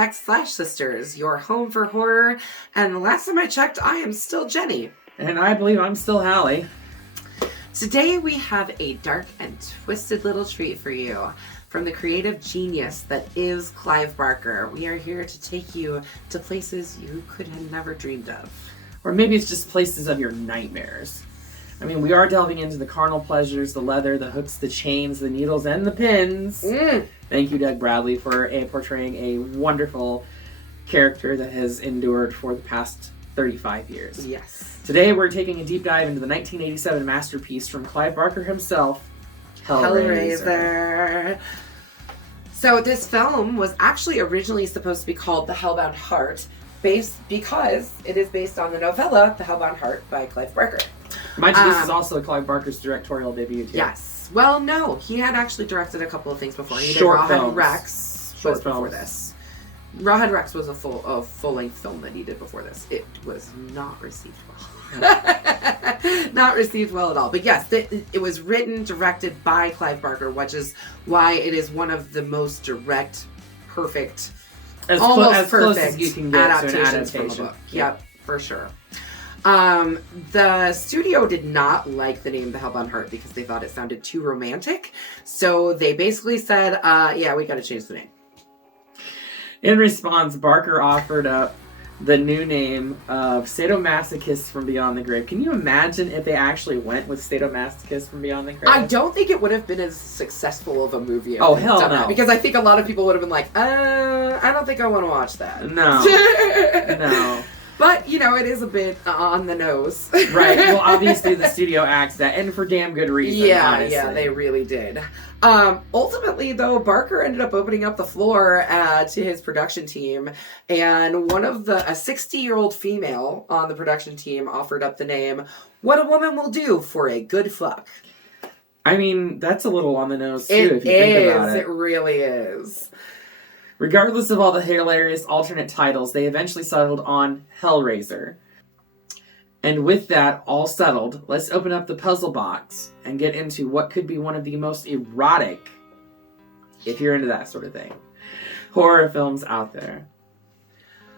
Mech/Sisters, your home for horror. And the last time I checked, I am still Jenny. And I believe I'm still Hallie. Today we have a dark and twisted little treat for you from the creative genius that is Clive Barker. We are here to take you to places you could have never dreamed of. Or maybe it's just places of your nightmares. I mean, we are delving into the carnal pleasures, the leather, the hooks, the chains, the needles, and the pins. Thank you, Doug Bradley, for portraying a wonderful character that has endured for the past 35 years. Yes. Today, we're taking a deep dive into the 1987 masterpiece from Clive Barker himself, Hellraiser. So this film was actually originally supposed to be called The Hellbound Heart, because it is based on the novella The Hellbound Heart by Clive Barker. Mind you, this is also Clive Barker's directorial debut, too. Yes. Well, no, he had actually directed a couple of things before. He did Short Rawhead films. Rex before this. Rawhead Rex was a full-length film that he did before this. It was not received well. Not received well at all. But yes, it was written, directed by Clive Barker, which is why it is one of the most direct, perfect, almost close perfect as you can get adaptations to an adaptation from a book. Yep, for sure. The studio did not like the name The Hellbound Heart because they thought it sounded too romantic. So they basically said, yeah, we got to change the name. In response, Barker offered up the new name of Sadomasochist from Beyond the Grave. Can you imagine if they actually went with Sadomasochist from Beyond the Grave? I don't think it would have been as successful of a movie. Oh, hell no. That, because I think a lot of people would have been like, I don't think I want to watch that. No. No. But, you know, it is a bit on the nose. Right. Well, obviously the studio acts that, and for damn good reason, honestly. Yeah, they really did. Ultimately, though, Barker ended up opening up the floor to his production team, and a 60-year-old female on the production team offered up the name, What a Woman Will Do for a Good Fuck. I mean, that's a little on the nose, too, if you think about it. It really is. Regardless of all the hilarious alternate titles, they eventually settled on Hellraiser. And with that all settled, let's open up the puzzle box and get into what could be one of the most erotic, if you're into that sort of thing, horror films out there.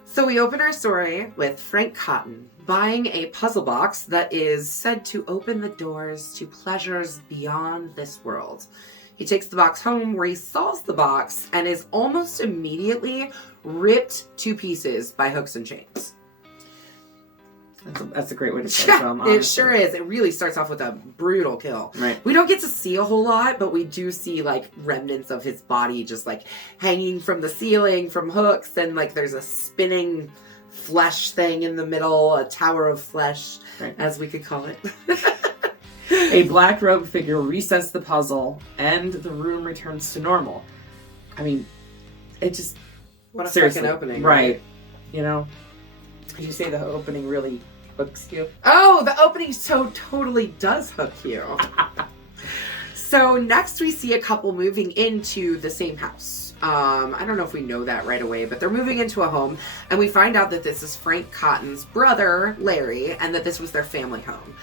So we open our story with Frank Cotton buying a puzzle box that is said to open the doors to pleasures beyond this world. He takes the box home where he solves the box and is almost immediately ripped to pieces by hooks and chains. That's a great way to start a film, honestly. It sure is. It really starts off with a brutal kill. Right. We don't get to see a whole lot, but we do see, like, remnants of his body just, like, hanging from the ceiling from hooks, and, like, there's a spinning flesh thing in the middle, a tower of flesh, right, as we could call it. A black robed figure resets the puzzle, and the room returns to normal. I mean, it just... What a fucking opening. Right. You know? Did you say the opening really hooks you? Oh, the opening totally does hook you. So next we see a couple moving into the same house. I don't know if we know that right away, but they're moving into a home, and we find out that this is Frank Cotton's brother, Larry, and that this was their family home.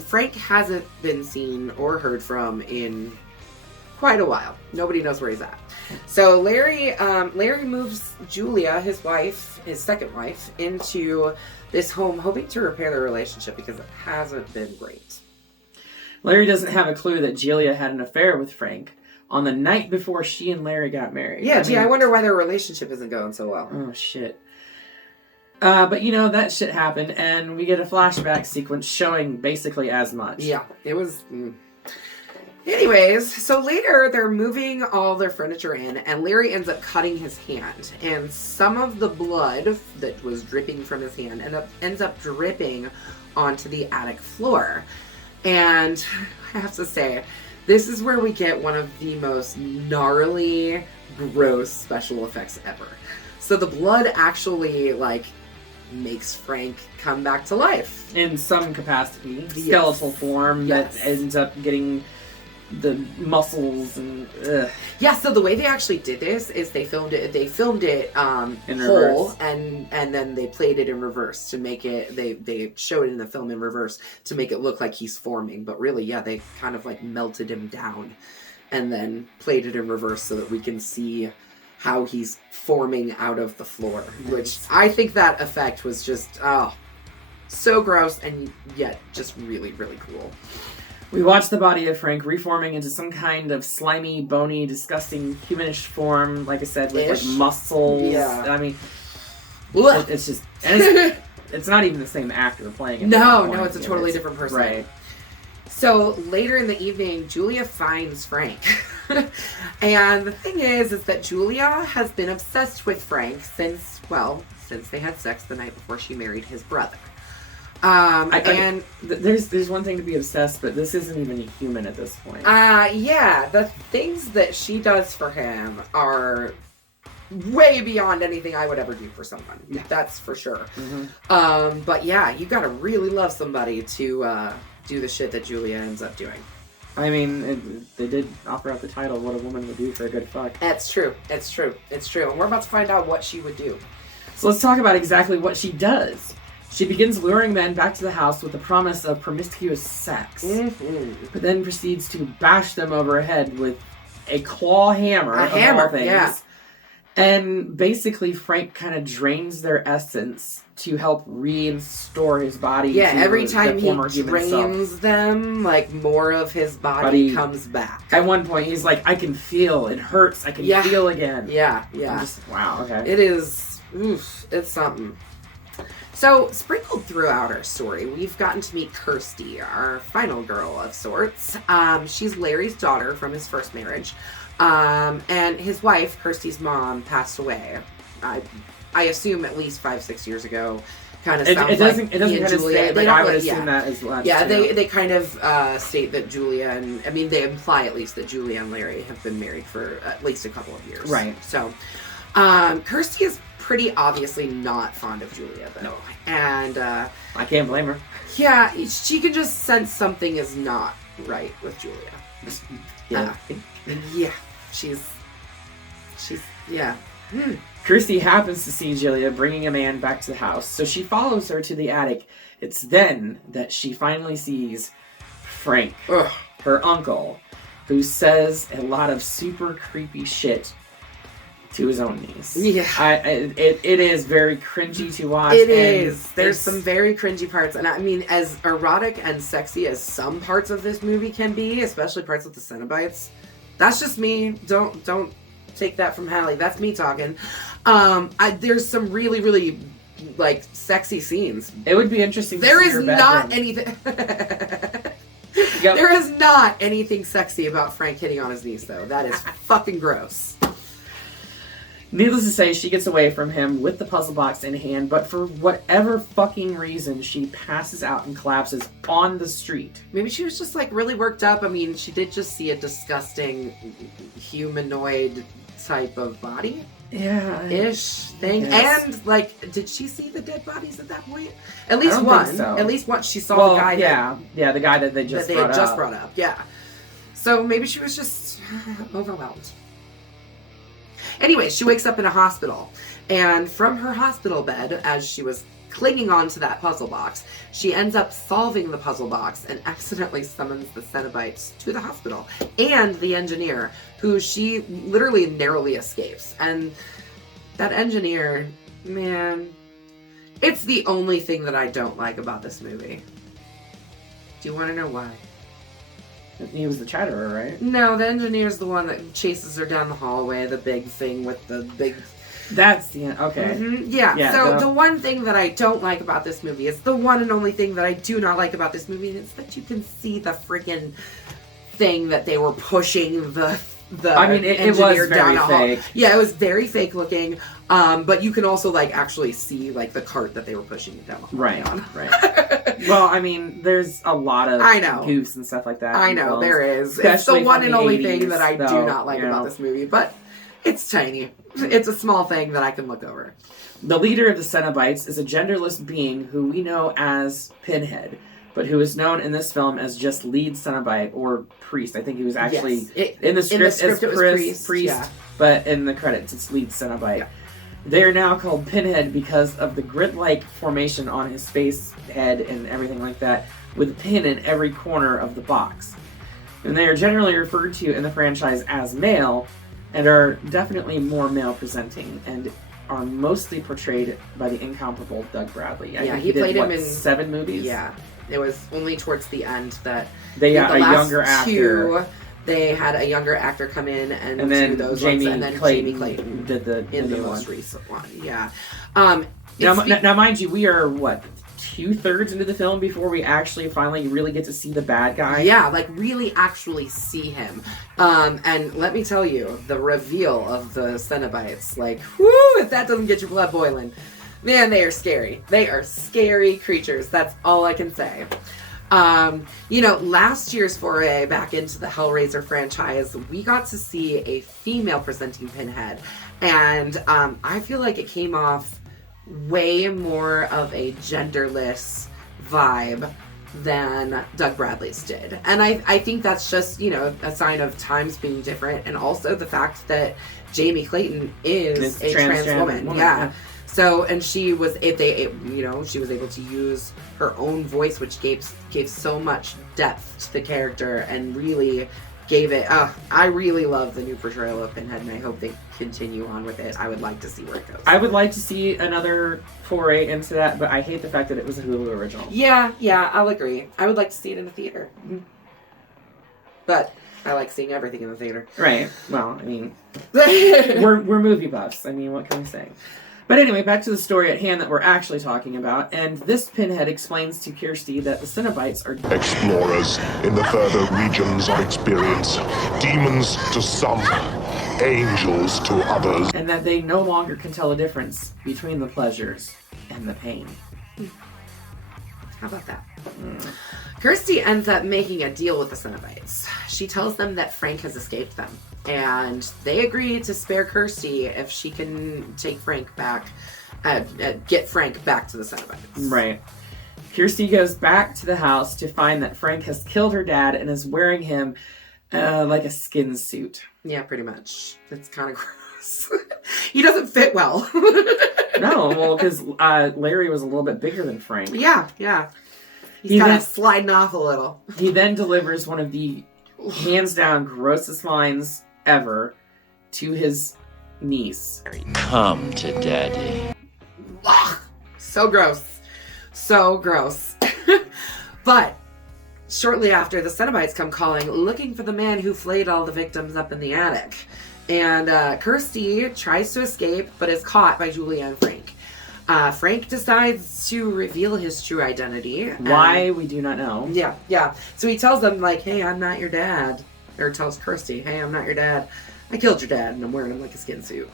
Frank hasn't been seen or heard from in quite a while. Nobody knows where he's at. So Larry moves Julia, his wife, his second wife, into this home, hoping to repair their relationship because it hasn't been great. Larry doesn't have a clue that Julia had an affair with Frank on the night before she and Larry got married. Yeah, I wonder why their relationship isn't going so well. Oh, shit. But, you know, that shit happened, and we get a flashback sequence showing basically as much. Yeah, it was... Anyways, so later they're moving all their furniture in, and Larry ends up cutting his hand, and some of the blood that was dripping from his hand ends up dripping onto the attic floor. And I have to say, this is where we get one of the most gnarly, gross special effects ever. So the blood actually, like, makes Frank come back to life. In some capacity. Yes. Skeletal form that ends up getting the muscles and... Ugh. Yeah, so the way they actually did this is they filmed it in whole, and then they played it in reverse to make it, they showed it in the film in reverse to make it look like he's forming, but really, yeah, they kind of like melted him down and then played it in reverse so that we can see how he's forming out of the floor, which I think that effect was just, so gross and yet just really, really cool. We watch the body of Frank reforming into some kind of slimy, bony, disgusting, humanish form, like I said, with like muscles. Yeah. I mean, it's just... And it's not even the same actor playing it. No, it's a totally different person. Right. So later in the evening, Julia finds Frank. And the thing is that Julia has been obsessed with Frank since they had sex the night before she married his brother. There's one thing to be obsessed, but this isn't even a human at this point. Yeah, the things that she does for him are way beyond anything I would ever do for someone. Yeah. That's for sure. Mm-hmm. But yeah, you gotta really love somebody to do the shit that Julia ends up doing. I mean, they did offer up the title, What a Woman Would Do for a Good Fuck. That's true. It's true. And we're about to find out what she would do. So let's talk about exactly what she does. She begins luring men back to the house with the promise of promiscuous sex, but then proceeds to bash them over the head with a claw hammer. Yeah. And basically, Frank kind of drains their essence to help restore his body. Yeah, to every time he drains them, like more of his body comes back. At one point, he's like, "I can feel it hurts. I can feel again." Yeah. I'm just, wow. Okay. It is. It's something. So, sprinkled throughout our story, we've gotten to meet Kirsty, our final girl of sorts. She's Larry's daughter from his first marriage. And his wife, Kirsty's mom, passed away. I assume at least 5-6 years ago. Kind of sounds it doesn't kind of Julia. Say, I would assume that as well. Yeah, they kind of state that Julia and, I mean, they imply at least that Julia and Larry have been married for at least a couple of years. Right. So, Kirsty is pretty obviously not fond of Julia, though. No. And, I can't blame her. Yeah, she can just sense something is not right with Julia. Yeah. Yeah. She's, yeah. Kirsty happens to see Julia bringing a man back to the house, so she follows her to the attic. It's then that she finally sees Frank, her uncle, who says a lot of super creepy shit to his own niece. Yeah. It is very cringy to watch. It is. There's some very cringy parts. And I mean, as erotic and sexy as some parts of this movie can be, especially parts with the Cenobites, that's just me. Don't take that from Hallie. That's me talking. There's some really, really, like, sexy scenes. It would be interesting to There see is her not bedroom. anything... Yep. There is not anything sexy about Frank hitting on his niece, though. That is fucking gross. Needless to say, she gets away from him with the puzzle box in hand, but for whatever fucking reason, she passes out and collapses on the street. Maybe she was just, like, really worked up. I mean, she did just see a disgusting humanoid type of body. Yeah. Ish thing. And, like, did she see the dead bodies at that point? At least one. Think so. At least once she saw the guy the guy that they just brought up. Yeah. So maybe she was just overwhelmed. Anyway, she wakes up in a hospital, and from her hospital bed, as she was clinging onto that puzzle box, she ends up solving the puzzle box and accidentally summons the Cenobites to the hospital, and the engineer, who she literally narrowly escapes. And that engineer, man, it's the only thing that I don't like about this movie. Do you want to know why? He was the chatterer, right? No, the engineer's the one that chases her down the hallway, the big thing with the big... That's the... Okay. Mm-hmm. Yeah, so the one thing that I don't like about this movie is the one and only thing that I do not like about this movie, and it's that you can see the freaking thing that they were pushing the I mean, it was very fake. Yeah, it was very fake looking, but you can also, like, actually see, like, the cart that they were pushing it down the hallway on. Right. Well, I mean, there's a lot of goofs and stuff like that. I know, there is. It's the one and only thing that I do not like about this movie, but it's tiny. It's a small thing that I can look over. The leader of the Cenobites is a genderless being who we know as Pinhead, but who is known in this film as just lead Cenobite or priest. I think he was actually in the script as priest, but in the credits it's lead Cenobite. Yeah. They are now called Pinhead because of the grid-like formation on his face, head, and everything like that, with a pin in every corner of the box. And they are generally referred to in the franchise as male, and are definitely more male presenting and are mostly portrayed by the incomparable Doug Bradley. I think he played him in 7 movies. Yeah, it was only towards the end that they got a younger actor. They had a younger actor come in and then do those Jamie ones, and then Clayton Jamie Clayton did the most recent one. Yeah. Now, mind you, we are 2/3 into the film before we actually finally really get to see the bad guy. Yeah, like really actually see him. And let me tell you, the reveal of the Cenobites, like, whoo, if that doesn't get your blood boiling, man, they are scary. They are scary creatures. That's all I can say. Last year's foray back into the Hellraiser franchise, we got to see a female presenting Pinhead. And I feel like it came off way more of a genderless vibe than Doug Bradley's did. And I think that's just, a sign of times being different, and also the fact that Jamie Clayton is a trans woman. Yeah. So, and she was she was able to use her own voice, which gave so much depth to the character and really gave it. I really love the new portrayal of Pinhead, and I hope they continue on with it. I would like to see where it goes. I would like to see another foray into that, but I hate the fact that it was a Hulu original. Yeah, I'll agree. I would like to see it in the theater. Mm-hmm. But I like seeing everything in the theater. Right. Well, I mean, we're movie buffs. I mean, what can we say? But anyway, back to the story at hand that we're actually talking about, and this Pinhead explains to Kirsty that the Cenobites are explorers in the further regions of experience, demons to some, angels to others, and that they no longer can tell the difference between the pleasures and the pain. How about that? Kirsty ends up making a deal with the Cenobites. She tells them that Frank has escaped them, and they agree to spare Kirsty if she can take Frank back, get Frank back to the Cenobites. Right. Kirsty goes back to the house to find that Frank has killed her dad and is wearing him like a skin suit. Yeah, pretty much. It's kind of gross. He doesn't fit well. No, well, because Larry was a little bit bigger than Frank. Yeah. He's kind of sliding off a little. He then delivers one of the hands down grossest lines ever to his niece. Come to daddy. So gross. So gross. But shortly after, the Cenobites come calling, looking for the man who flayed all the victims up in the attic. And Kirsty tries to escape, but is caught by Julia and Frank. Frank decides to reveal his true identity. Why, we do not know. Yeah. So he tells them, like, hey, I'm not your dad. Or tells Kirsty, hey, I'm not your dad. I killed your dad, and I'm wearing him like a skin suit.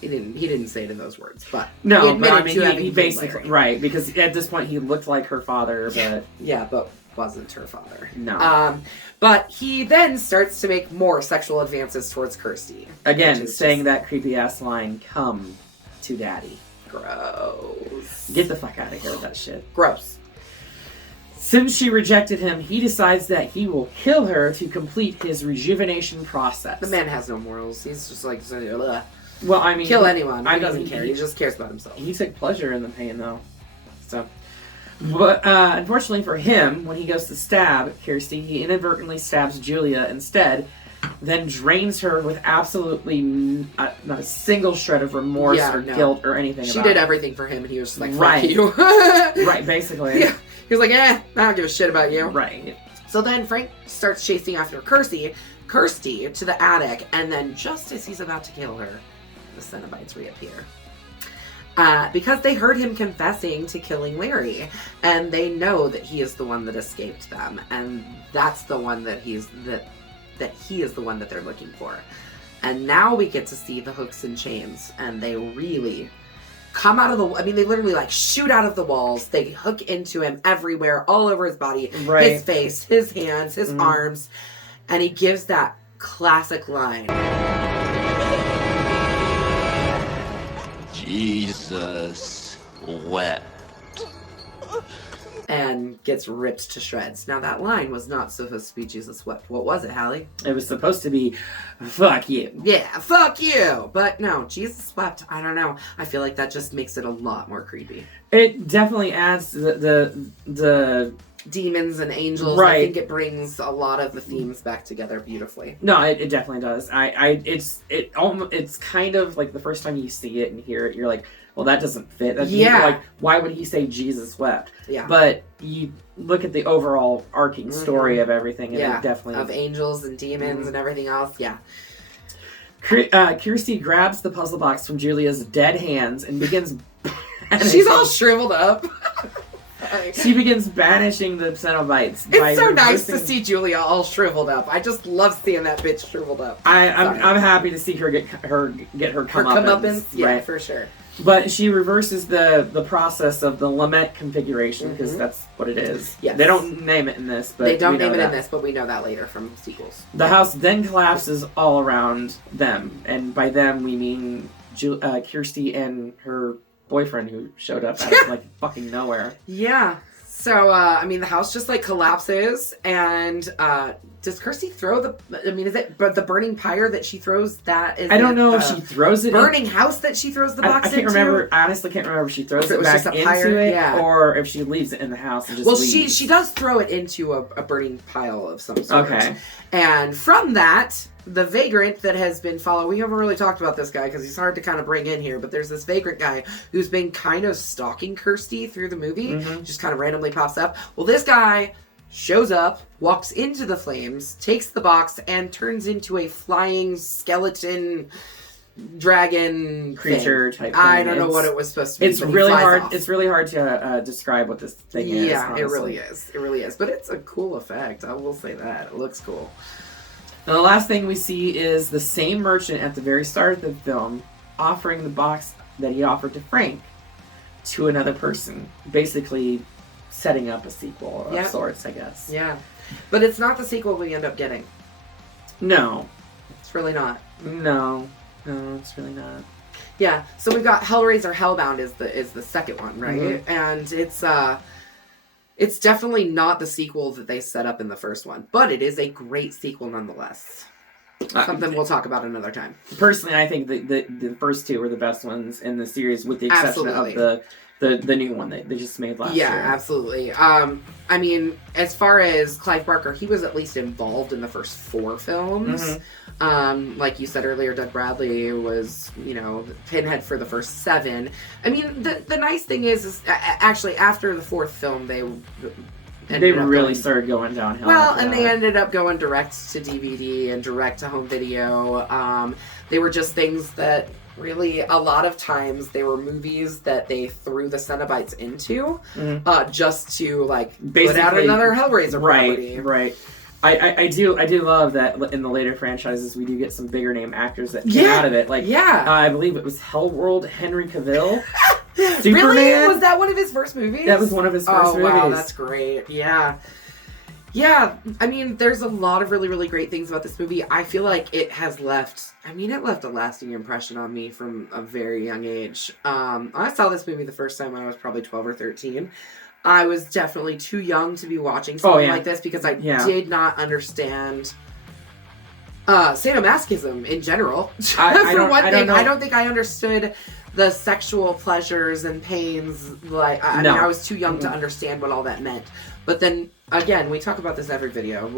He didn't say it in those words, but no, but I mean, he basically, right, because at this point he looked like her father, but... Yeah, but wasn't her father. No. But he then starts to make more sexual advances towards Kirsty. Again, saying that creepy-ass line, come to daddy. Gross. Get the fuck out of here with that shit. Gross. Since she rejected him, he decides that he will kill her to complete his rejuvenation process. The man has no morals. He's just like, ugh. Well, I mean... Kill anyone. He doesn't care. He just cares about himself. He took pleasure in the pain, though. So... But unfortunately for him, when he goes to stab Kirsty, he inadvertently stabs Julia instead, then drains her with absolutely not a single shred of remorse guilt or anything She about did it. everything for him, and he was just like, right. fuck you. Right, basically. Yeah. He was like, I don't give a shit about you. Right. So then Frank starts chasing after Kirsty to the attic, and then just as he's about to kill her, the Cenobites reappear. Because they heard him confessing to killing Larry, and they know that he is the one that escaped them, and that's the one that he is the one that they're looking for. And now we get to see the hooks and chains, and they really come out of they literally like shoot out of the walls. They hook into him everywhere, all over his body, his face, his hands, his arms, and he gives that classic line. Jesus wept. And gets ripped to shreds. Now that line was not supposed to be Jesus wept. What was it, Hallie? It was supposed to be, fuck you. Yeah, fuck you! But no, Jesus wept. I don't know. I feel like that just makes it a lot more creepy. It definitely adds the demons and angels. Right. I think it brings a lot of the themes back together beautifully. No, it definitely does. It's kind of like the first time you see it and hear it, you're like, well, that doesn't fit. Like, why would he say Jesus wept? Yeah. But you look at the overall arcing story of everything, and it definitely of angels and demons and everything else. Yeah. Kirsty grabs the puzzle box from Julia's dead hands and begins. She's all shriveled up. She begins banishing the Cenobites. It's so nice to see Julia all shriveled up. I just love seeing that bitch shriveled up. I'm happy to see her get her comeuppance. Yeah, right? For sure. But she reverses the process of the lament configuration, because that's what it is. Yes. They don't name it in this, but they don't name it in this, but we know that later from sequels. The house then collapses all around them, and by them we mean Kirsty and her boyfriend who showed up out of like fucking nowhere. Yeah. So the house just like collapses, and does Kirsty throw is it but the burning pyre that she throws that is I don't know if she throws it burning house that she throws the box into? I can't remember. I honestly can't remember if she throws it back into it or if she leaves it in the house and just leaves. she does throw it into a burning pile of some sort. Okay. And from that, the vagrant that has been followed, we haven't really talked about this guy because he's hard to kind of bring in here, but there's this vagrant guy who's been kind of stalking Kirsty through the movie, just kind of randomly pops up. Well, this guy shows up, walks into the flames, takes the box, and turns into a flying skeleton dragon creature type thing. I don't know what it was supposed to be. It's really hard. It's really hard to describe what this thing is. Yeah, honestly. it really is. It really is. But it's a cool effect. I will say that. It looks cool. And the last thing we see is the same merchant at the very start of the film offering the box that he offered to Frank to another person, basically setting up a sequel of sorts, I guess. Yeah. But it's not the sequel we end up getting. No. It's really not. No, it's really not. Yeah. So we've got Hellraiser Hellbound is the second one, right? And it's definitely not the sequel that they set up in the first one, but it is a great sequel nonetheless. Something we'll talk about another time. Personally, I think the first two were the best ones in the series, with the exception of the new one they just made last year. Yeah, absolutely. As far as Clive Barker, he was at least involved in the first 4 films. Like you said earlier, Doug Bradley was, Pinhead for the first 7. The nice thing is actually after the 4th film, they really started going downhill. Well, and they ended up going direct to DVD and direct to home video. They were just things that really, a lot of times, they were movies that they threw the Cenobites into just to, basically put out another Hellraiser property. Right. I do love that in the later franchises we do get some bigger name actors that came out of it. I believe it was Hellworld, Henry Cavill. Superman. Really? Was that one of his first movies? That was one of his first movies. Oh, wow, that's great. Yeah. Yeah, there's a lot of really, really great things about this movie. I feel like it has left a lasting impression on me from a very young age. I saw this movie the first time when I was probably 12 or 13. I was definitely too young to be watching something like this because I did not understand sadomasochism in general. I don't think I understood the sexual pleasures and pains. I was too young to understand what all that meant. But then, again, we talk about this every video.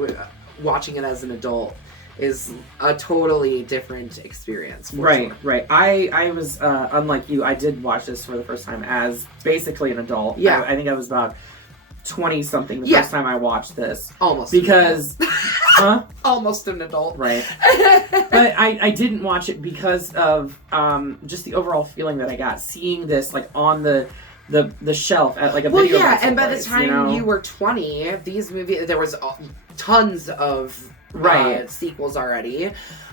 Watching it as an adult is a totally different experience. Right. I was, unlike you, I did watch this for the first time as basically an adult. Yeah. I think I was about 20-something the first time I watched this. Almost. Because... Almost an adult. Right. But I didn't watch it because of just the overall feeling that I got seeing this on the shelf at a video and by the time you were 20, these movies, there was tons of sequels already.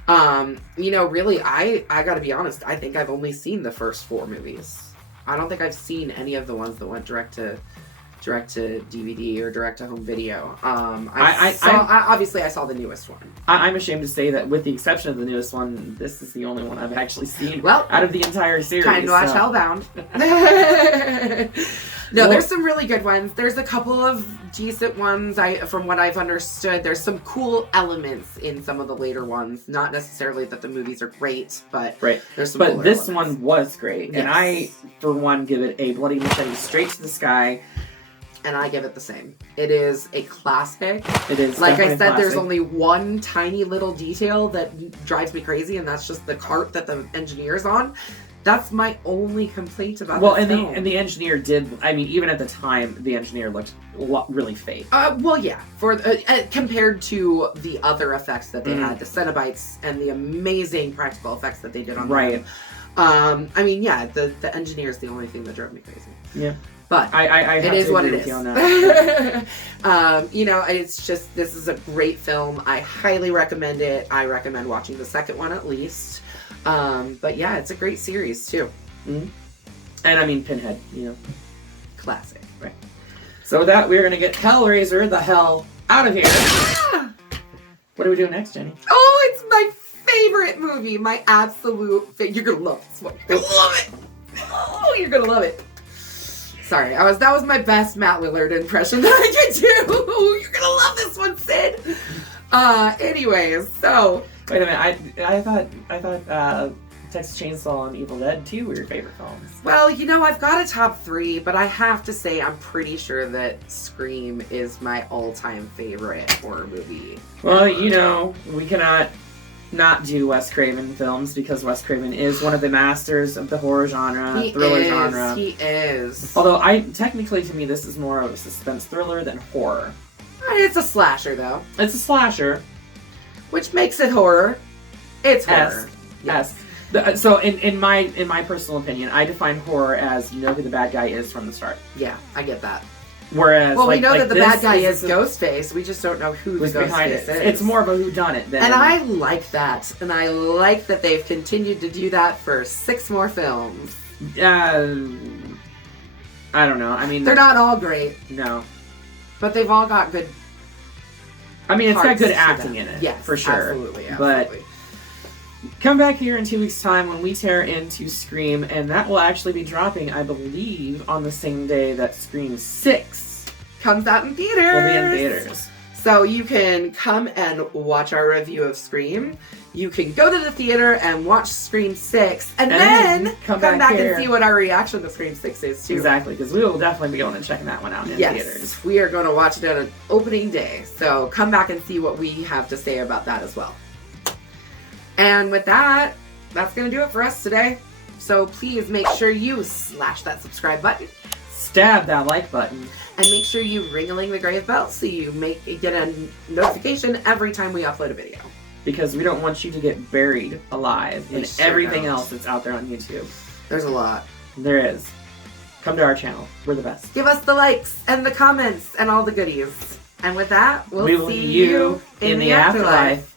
Really, I gotta be honest, I think I've only seen the first 4 movies. I don't think I've seen any of the ones that went direct to DVD or direct to home video. Obviously I saw the newest one. I'm ashamed to say that with the exception of the newest one, this is the only one I've actually seen out of the entire series. Time to watch Hellbound. There's some really good ones. There's a couple of decent ones. From what I've understood, there's some cool elements in some of the later ones. Not necessarily that the movies are great, but there's some cool elements. But this one was great. Yes. And I, for one, give it a bloody machete straight to the sky. and I give it the same. It is a classic. It is. Like I definitely said, there's classic. only one tiny little detail that drives me crazy, and that's just the cart that the engineer's on. That's my only complaint about Well, this film. and the engineer did. I mean, even at the time, the engineer looked really fake. Well, yeah. For compared to the other effects that they had, the Cenobites and the amazing practical effects that they did on Right. them. I mean, yeah, the engineer is the only thing that drove me crazy. Yeah. But I it have is to what agree it with you on is. that. You know, it's just, this is a great film. I highly recommend it. I recommend watching the second one at least. But yeah, it's a great series too. Mm-hmm. And I mean, Pinhead, you know. Classic. Right. So with that, we're going to get Hellraiser the hell out of here. What are we doing next, Jenny? Oh, it's my favorite movie. My absolute favorite. You're gonna love this one. You're gonna love it. Oh, you're gonna love it. Sorry, that was my best Matt Willard impression that I could do. You're gonna love this one, Sid. Anyways, so Wait a minute, I thought Texas Chainsaw and Evil Dead 2 were your favorite films. well, you know, I've got a top 3, but I have to say I'm pretty sure that Scream is my all-time favorite horror movie. Well, you know, we cannot not do Wes Craven films because Wes Craven is one of the masters of the horror genre, thriller genre. He is. Although technically to me this is more of a suspense thriller than horror. It's a slasher though, It's a slasher. which makes it horror. It's horror. Yes. So in my personal opinion, I define horror as you know who the bad guy is from the start. Yeah, I get that. Whereas, Well, we know that the this bad guy is a- Ghostface. We just don't know who the who's behind Ghostface it. is. It's more of a whodunit than. And I like that. And I like that they've continued to do that for 6 more films. I don't know. I mean, They're not all great, No. but they've all got good I mean, it's got parts good to acting them. in it. Yes, for sure. Absolutely, But absolutely. come back here in 2 weeks' time when we tear into Scream, and that will actually be dropping, I believe, on the same day that Scream 6 Comes out in theaters. will be in theaters. So you can come and watch our review of Scream. You can go to the theater and watch Scream 6, and then come back here. and see what our reaction to Scream 6 is, too. Exactly, because we will definitely be going and checking that one out in theaters. Yes, we are going to watch it on an opening day. So come back and see what we have to say about that as well. And with that, that's going to do it for us today. So please make sure you slash that subscribe button. Stab that like button. And make sure you ring-a-ling the grave bell so you get a notification every time we upload a video. Because we don't want you to get buried alive in sure everything don't. else that's out there on YouTube. There's a lot. There is. Come to our channel. We're the best. Give us the likes and the comments and all the goodies. And with that, we'll We will see see you in in the the afterlife. afterlife.